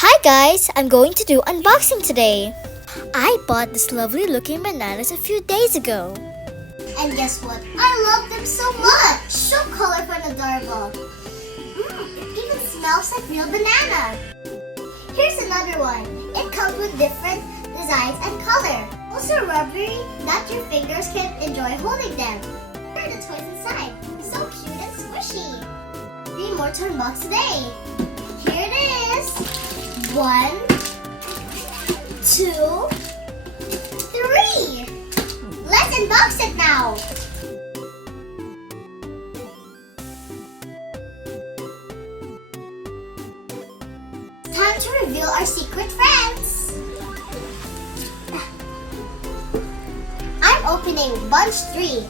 Hi guys, I'm going to do unboxing today. I bought this lovely looking bananas a few days ago. And guess what? I love them so much! So colorful and adorable. It even smells like real banana. Here's another one. It comes with different designs and color. Also rubbery that your fingers can enjoy holding them. Here are the toys inside. So cute and squishy. 3 more to unbox today. Here it is. 1, 2, 3. Let's unbox it now. Time to reveal our secret friends. I'm opening bunch 3.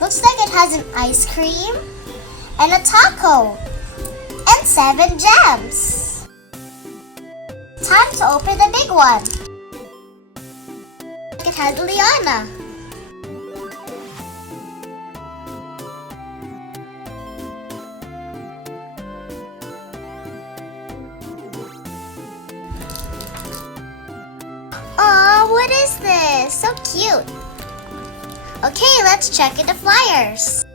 Looks like it has an ice cream and a taco and 7 gems. Time to open the big one. It has Liana. Aw, what is this? So cute. Okay, let's check in the flyers.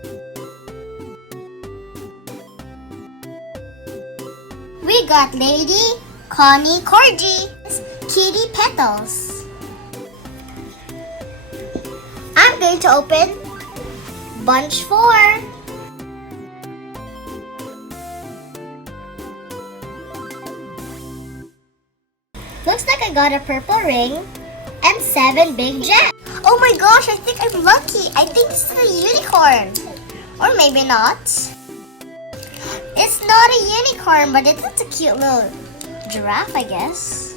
We got Lady, Connie, Corgi, Kitty, Petals. I'm going to open bunch 4. Looks like I got a purple ring and 7 big gems. Oh my gosh, I think I'm lucky. I think this is a unicorn. Or maybe not. It's not a unicorn, but it's a cute little giraffe, I guess.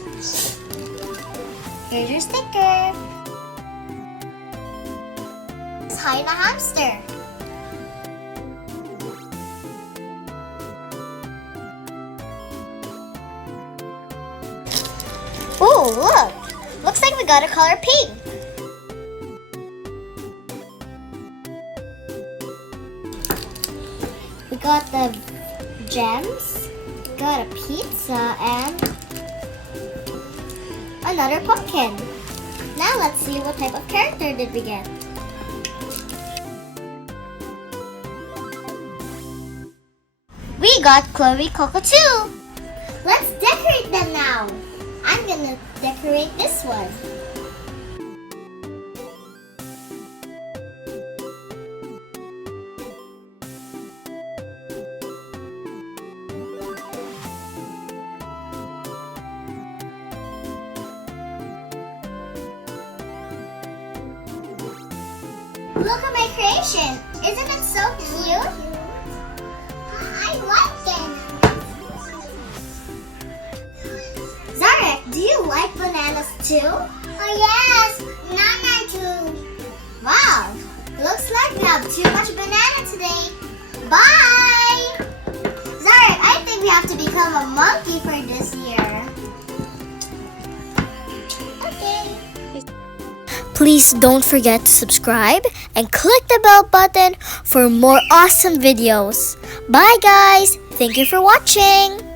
Here's your sticker. It's Hyena Hamster. Oh, look. Looks like we got a color pink. We got the gems, got a pizza, and another pumpkin. Now let's see what type of character did we get. We got Chloe Coco too. Let's decorate them now. I'm gonna decorate this one. Look at my creation. Isn't it so cute? I like it. Zarek, do you like bananas too? Oh yes, banana too. Wow, looks like we have too much banana today. Bye! Zarek, I think we have to become a monkey for this year. Okay. Please don't forget to subscribe and click the bell button for more awesome videos. Bye guys! Thank you for watching!